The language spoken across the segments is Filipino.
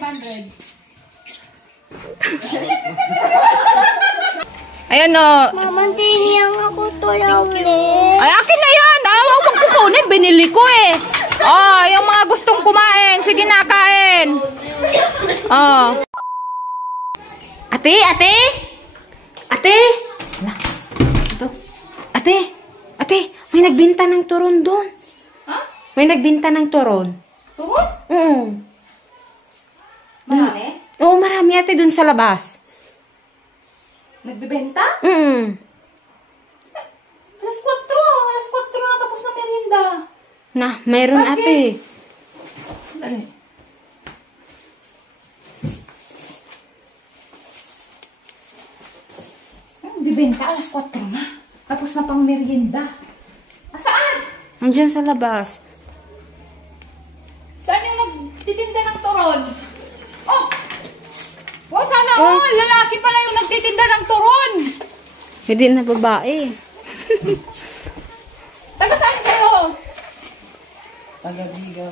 500. Ayan o. Mama, tingin ako to yung Ay, akin na yan. Huwag magkukunin. Binili ko eh. Oh, yung mga gustong kumain. Sige na, kain. Oh. Ate, ate. Ate. Ito. Ate. Ate, may nagbinta ng turon doon. Ha? May nagbinta ng turon. Turon? Oo. Marami? Oo, marami ate doon sa labas. Nagbibenta? Alas 4. Alas 4 na tapos na merienda. Na, mayroon ate. Dali. Nagbibenta alas 4 na. Tapos na pang merienda. Saan? Andiyan sa labas. Saan yung nagtitinda ng turon? Oh! Wow, sana all! Lalaki pala yung nagtitinda ng turon! Hindi na babae. Taga saan kayo? Taga Biga.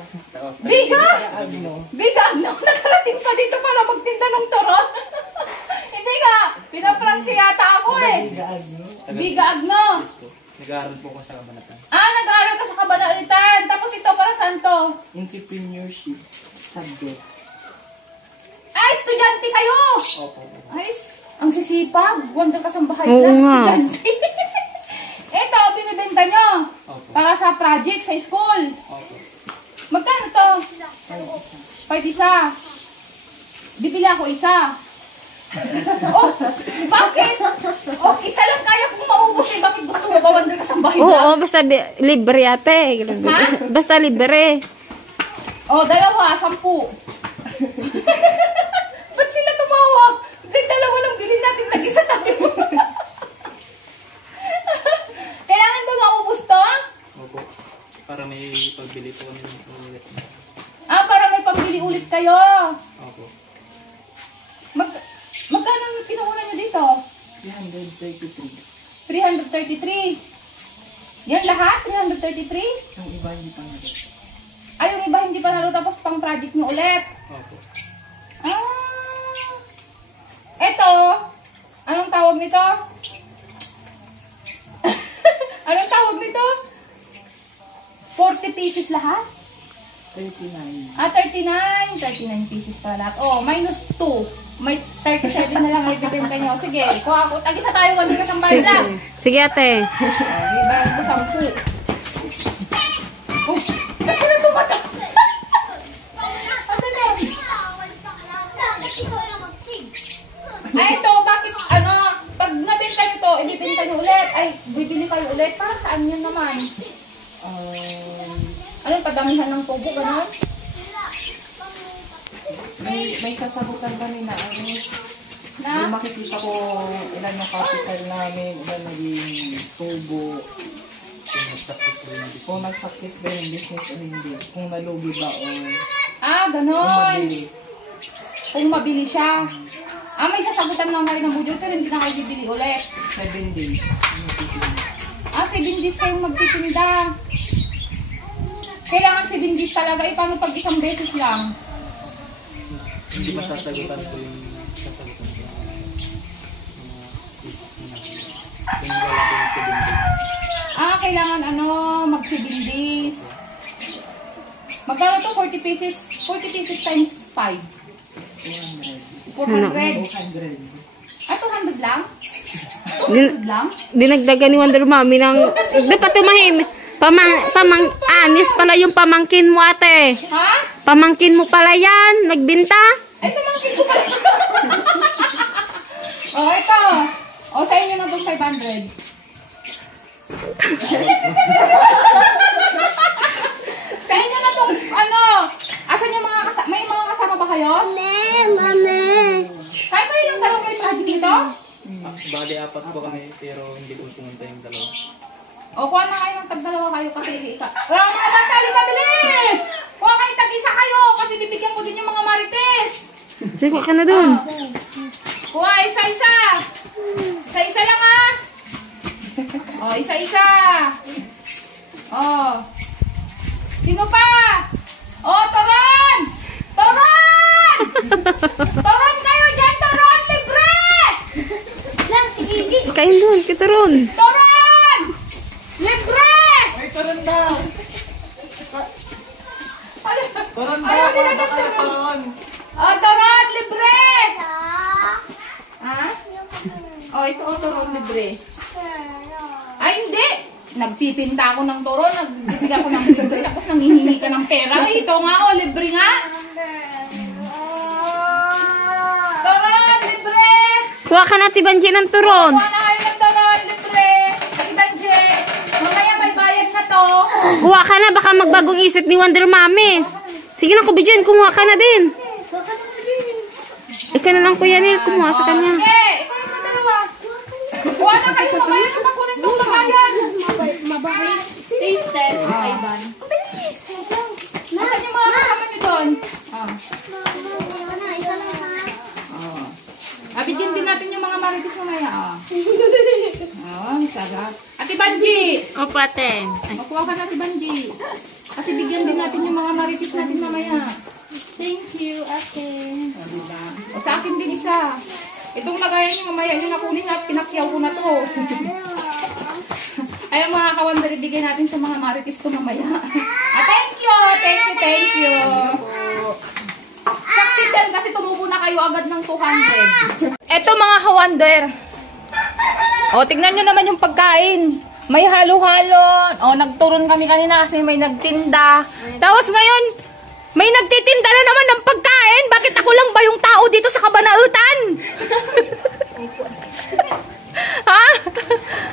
Biga? Biga? No, nakarating pa dito para magtinda ng turon. Hindi nga. Pinaprank yata ako eh. Biga Agno. Nag-aaral po ko sa Kabanatan. Nag-aaral ka sa Kabanatan. Tapos ito para saan to? Entrepreneurship subject. Estudyante kayo! Opo. Ay, ang sisipag. Wonder ka sa bahay lang, estudyante. Ito, binibenta nyo. Opo. Para sa project, sa school. Opo. Magkano to? 5 isa. Bibili ako isa. Oh, bakit? Oh, isa lang kaya kung maubos eh. Bakit gusto mo ba wonder ka sa bahay lang? Oo, basta libre ate. Ha? Basta libre. Oh, 2, 10. Ba't sila tumawag? Hindi, 2 lang bilhin natin. Nag-isa tayo. Kailangan ba maubos to? Opo. Para may pagbili po kami ng ulit. Para may pambili ulit kayo. Opo. Magkano kinukuha nyo dito? 333. 333. Yan lahat? 333? Yung iba hindi pa nalo. Ay, yung iba hindi pa nalo tapos pang project nyo ulit. Opo. Eto, anong tawag nito? Anong tawag nito? 40 pieces lahat? 39. 39. 39 pieces pa lahat. Oh, minus 2. May 37 na lang ay bibenta nyo. Sige, kuha ako. Tag-isa tayo, wala ka sa bahay lang. Sige ate. Bayad ko 10. Oh, kasi na tumata. Ano na? Ay, ito, bakit, pag nabenta nyo to, ibibenta nyo ulit. Ay, bibili kayo ulit. Para saan yun naman? Ano, padamihan ng tubo, gano'n? May sasagutan kami na Yung makikita ko ilan yung capital namin, ilan naging tubo. Kung nag-success ba yung business o hindi. Kung nalugi ba o Gano'n. Kung mabili siya. May sasagutan lang kayo ng budget pero hindi na kayo bibili ulit. 7 days. 7 days kayong magtitinda. Kailangan 7 days talaga. Paano pag isang beses lang? Hindi ba sasagutan ko yung sasagutan ko? Kung wala ko yung 7 days. Kailangan mag 7 days. Magkano to? 40 pieces? 40 pieces times 5. 400. 200. 200 lang? 200 lang? Dinagdagan ni Wonder Mommy ng... Dapat tumahim. Anis pala yung pamangkin mo ate. Ha? Pamangkin mo pala yan. Nagbinta. Ay, pamangkin ko pala. Ito. Sa inyo na itong 500. Sa inyo na itong, asan yung mga kasama? May mga kasama ba kayo? Mami. Kaya kayo lang dalawang may project nito? Bali, 4 po kami, pero hindi ko pumunta yung 2. Kuha na kayo ng tag-2 kayo kasi mga bata, halika bilis! Kuha kayo tag-1 kayo kasi bibigyan ko din yung mga marites. Sige ka na dun. Kuha, isa-isa. Isa-isa lang isa-isa. Sino pa? Toron! Toron! Turon po, punta kayo, turon. Oh, turon, libre! Ha? Oh, ito ang turon, libre. Ay, hindi! Nagpipinta ako ng turon, nagbibigay ako ng libre, tapos nanghihingi ka ng pera. Ay, ito nga, oh, libre nga. Turon, libre! Kuha ka na, Tibanji, ng turon. Kuha na kayo ng turon, libre. Ibanje, mamaya may bayad na to. Kuha ka na, baka magbagong isip ni Wonder Mommy. Sige na, Kubijan, kumuha ka na din. Ika na lang, Kuya Neil, kumuha sa kanya. Sige, ikaw yung madalawa. Kuha na kayo, mamaya na pakunin itong pagayan. Taste test, Ivan. Nasaan yung mga kasama niyo doon? Bigyan din natin yung mga marites mamaya. Sarap. Ate Banji! Opo, ate. Makuha ka na, Ate Banji. Kasi bigyan din natin yung mga marites natin mamaya. Thank you, ate. Diba? O sa akin din isa. Itong lagayan niyo mamaya yung nakunin at pinakyaw ko na to. Ay, mga kawander, ibigay natin sa mga marites ko mamaya. Thank you! Thank you, thank you! Saksisel kasi tumubo na kayo agad ng 200. Eto mga kawander. O, tignan nyo naman yung pagkain. May halo-halo. O, nagturon kami kanina kasi may nagtinda. Tapos ngayon, may nagtitinda na naman ng pagkain. Bakit ako lang ba yung tao dito sa Kabanautan? Ha?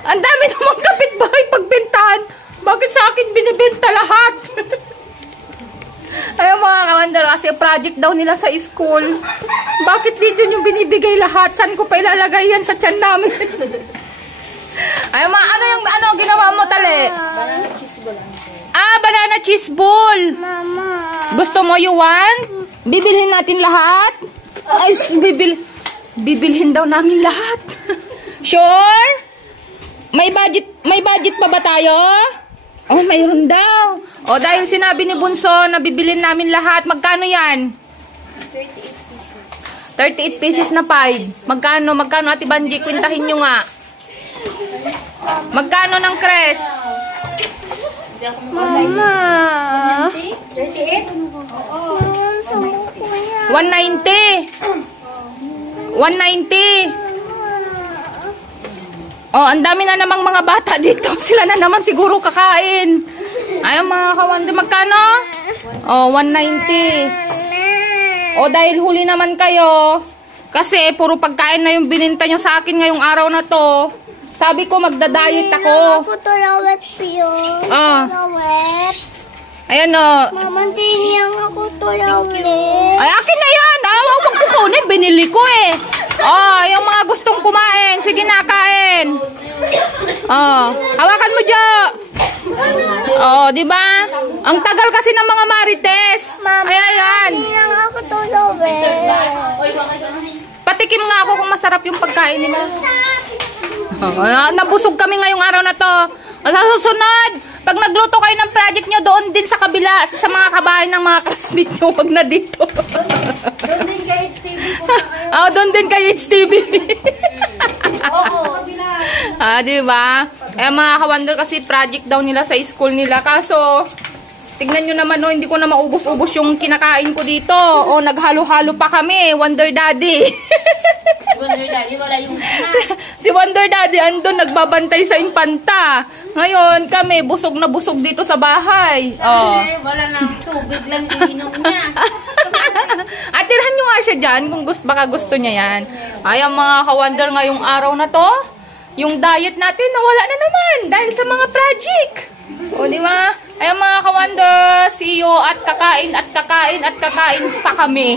Ang dami namang kapitbahay pagbentahan. Bakit sa akin binibenta lahat? Ayun mga kawander, kasi project daw nila sa school. Bakit dito yung binibigay lahat? Saan ko pa ilalagay yan sa tiyan namin? Ayun mga, ano ginawa mo, Tali? Banana cheese ball. Banana cheese ball. Mama. Gusto mo, you want? Bibilhin natin lahat? Ay, bibilhin daw namin lahat. Sure? May budget pa ba tayo? Oh, mayroon daw. Oh, dahil sinabi ni Bunso na bibilin namin lahat. Magkano yan? 38 pieces na 5. Magkano, Ate Banji? Kwintahin nyo nga. Magkano ng cres? Mama. 190. 190. Oh, ang dami na namang mga bata dito. Sila na naman siguro kakain. Ayun mga kawanda. Magkano? Oh, 190. Oh, dahil huli naman kayo. Kasi puro pagkain na yung bininta nyo sa akin ngayong araw na to. Sabi ko magda-diet ako. Ako tulawet yun. Tulawet. Ayan o. Mama, tiniyang ako tulawet. Ay, akin na yan. Wag mo kukunin. Binili ko eh. Oh, yung mga gustong kumain. Sige na, kain. Oh, hawakan mo, Jo. Oh, di ba? Ang tagal kasi ng mga marites. Mama, ayan. tiniyang ako tulawet. Patikim nga ako kung masarap yung pagkain nila. Oh, nabusog kami ngayong araw na to. Sa susunod, pag nagluto kayo ng project nyo, doon din sa kabila, sa mga kabahay ng mga classmates nyo, wag na dito. Doon din kay HTV po. Oh, doon din kay HTV. Oo. Diba? Mga kawander kasi project daw nila sa school nila. Kaso, tignan nyo naman, no, hindi ko na maubos-ubos yung kinakain ko dito. O, naghalo-halo pa kami. Wonder Daddy. Wonder Daddy, wala yung Si Wonder Daddy andun, nagbabantay sa impanta. Ngayon, kami, busog na busog dito sa bahay. Oh. Wala nang tubig lang iinom niya. Atirhan nyo nga siya dyan kung baka gusto niya yan. Ay, ang mga kawander ngayong araw na to, yung diet natin nawala na naman dahil sa mga project. O, di ba? Ay, mga kawander, see you at kakain pa kami.